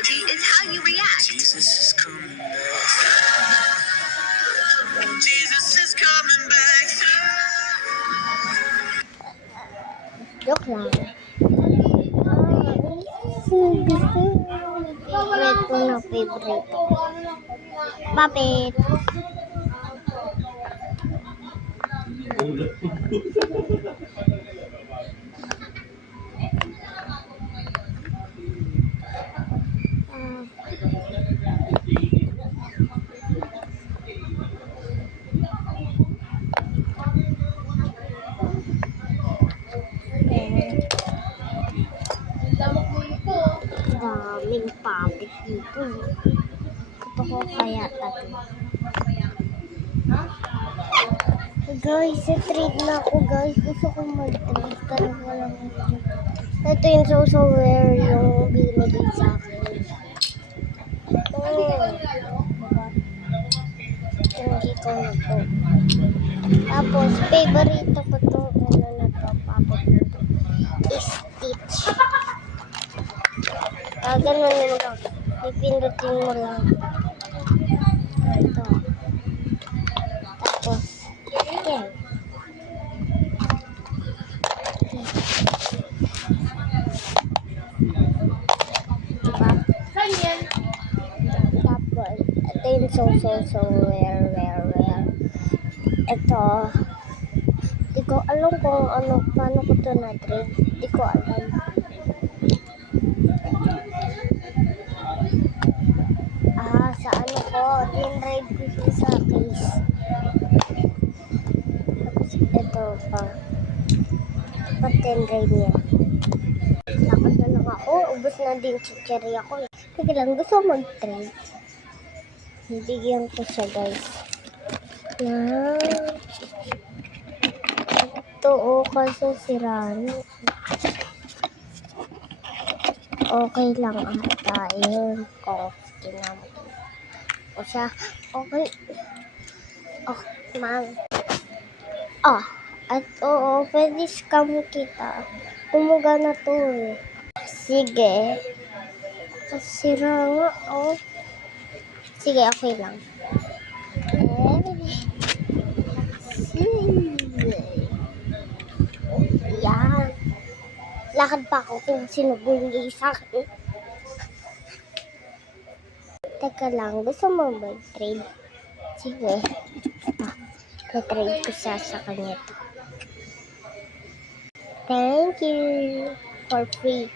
emoji is how you react. Jesus is coming back. Jesus is coming back. Joke lang. Favorite ko na favorite ko. Puppet. Daming puppet dito. Gusto ko kaya tatlo. Guys, trade na ako guys. Gusto ko mag-trade pero walang trade. Ito yung so rare yung binigay sa akin. Ito. Diba? Hindi ko na to. Tapos, favorite ko itong ano na to. Papot na to. Stitch. Ganun na lang. Ipindutin mo lang. Ito. Tapos, yan. Diba? Tapos, ito yung so rare. Ito. Di ko alam kung ano, paano ko ito na-trade. Di ko alam. Sa ano ko, in-raid ko siya sa case. Tapos ito pa. Pat-10 raid niya. Lakad na lang ako. Ubus na din chichiri ako. Sige lang, gusto mag-trade. Bibigyan ko siya guys. Ito kasi sirano. Okay lang ata yun. Kung kinamot ko siya. Okay. Oh, ma'am. At pwede scam kita. Umuga na to eh. Sige. Sira nga, Sige, okay lang. Yan. Lakad pa ako kung sino bumili sa akin. Teka lang, gusto mo mag-trade? Sige. Na-trade ko sa kanya to. Thank you for free.